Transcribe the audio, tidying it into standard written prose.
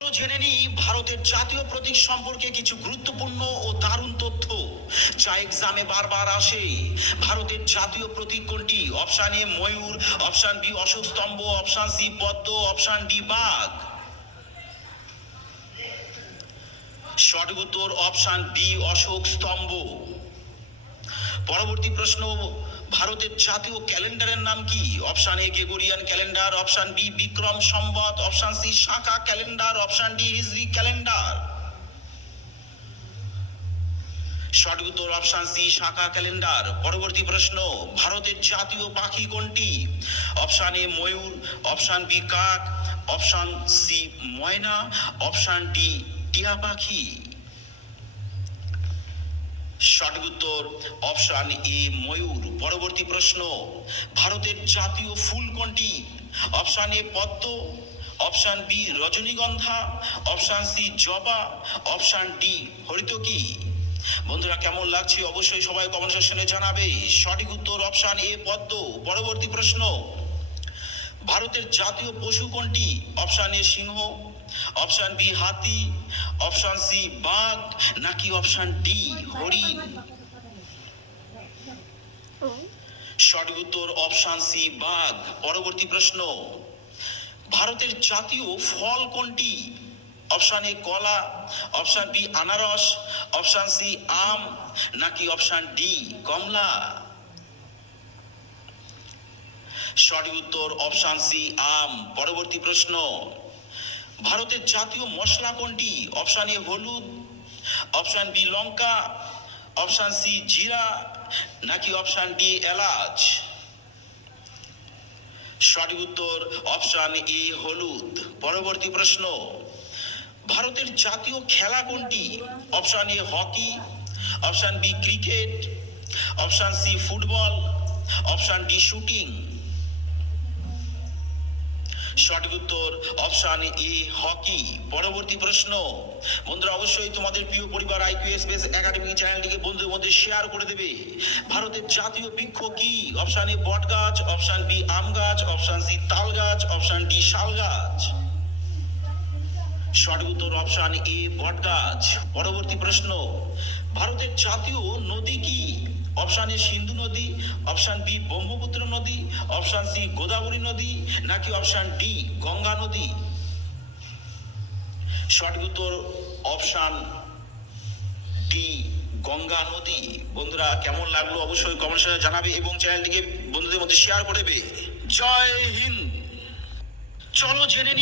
জেনে নিই ভারতের জাতীয় প্রতীক সম্পর্কে কিছু গুরুত্বপূর্ণ ও দারুণ তথ্য যা এক্সামে বারবার আসে। ভারতের জাতীয় প্রতীক কোনটি? অপশান এ ময়ূর, অপশান বি অশোক স্তম্ভ, অপশান সি পদ্ম, অপশান ডি বাঘ। সঠিক উত্তর অপশান বি অশোক স্তম্ভ। পরবর্তী প্রশ্ন, ভারতের জাতীয় ক্যালেন্ডারের নাম কি? Option A Gregorian calendar, option B Vikram Samvat, option C Shaka calendar, option D Hijri calendar. সঠিক উত্তর অপশান সি শাকা ক্যালেন্ডার। পরবর্তী প্রশ্ন, ভারতের জাতীয় পাখি কোনটি? অপশান এ ময়ূর, অপশান বি কাক, অপশান সি ময়না, অপশান ডি টিয়া পাখি। সঠিক উত্তর অপশান এ ময়ূর। পরবর্তী প্রশ্ন, ভারতের জাতীয় ফুল কোনটি? অপশান এ পদ্ম, অপশান বি রজনীগন্ধা, অপশান সি জবা, অপশান ডি হরিতকি। বন্ধুরা কেমন লাগছে অবশ্যই সবাই কমেন্ট সেকশনে জানাবে। সঠিক উত্তর অপশান এ পদ্ম। পরবর্তী প্রশ্ন, ভারতের জাতীয় পশু কোনটি? অপশান এ সিংহ, অপশান বি হাতি, অপশান সি বাঘ, নাকি অপশান ডি হরিণ। সঠিক উত্তর অপশান সি বাঘ। পরবর্তী প্রশ্ন, ভারতের জাতীয় ফল কোনটি? অপশান এ কলা, অপশান বি আনারস, অপশান সি আম, নাকি অপশান ডি কমলা। সঠিক উত্তর অপশান সি আম। পরবর্তী প্রশ্ন, ভারতের জাতীয় মশলা কোনটি? অপশান এ হলুদ, অপশান বি লঙ্কা, অপশান সি জিরা, নাকি অপশান ডি এলাচ। সঠিক উত্তর অপশান এ হলুদ। পরবর্তী প্রশ্ন, ভারতের জাতীয় খেলা কোনটি? Option A hockey, option B cricket, option C football, option D shooting. সঠিক উত্তর অপশান এ হকি। পরবর্তী প্রশ্ন, বন্ধুরা অবশ্যই তোমাদের প্রিয় পরিবার আইকিউএস বেস একাডেমি চ্যানেলটিকে বন্ধুদের মধ্যে শেয়ার করে দেবে। ভারতের জাতীয় বৃক্ষ কি? অপশান এ বট গাছ, অপশান বি আম গাছ, অপশান সি তাল গাছ, অপশান ডি শাল গাছ। সঠিক উত্তর অপশান এ বট গাছ। পরবর্তী প্রশ্ন, ভারতের জাতীয় নদী কি? অপশান এ সিন্ধু নদী, অপশান বি ব্রহ্মপুত্র নদী, অপশান সি গোদাবরী নদী, নাকি অপশান ডি গঙ্গা নদী। সঠিক উত্তর অপশান ডি গঙ্গা নদী। বন্ধুরা কেমন লাগলো অবশ্যই কমেন্ট সেকশনে জানাবে এবং চ্যানেলটিকে বন্ধুদের মধ্যে শেয়ার করে দেবে। জয় হিন্দ। চলো জেনে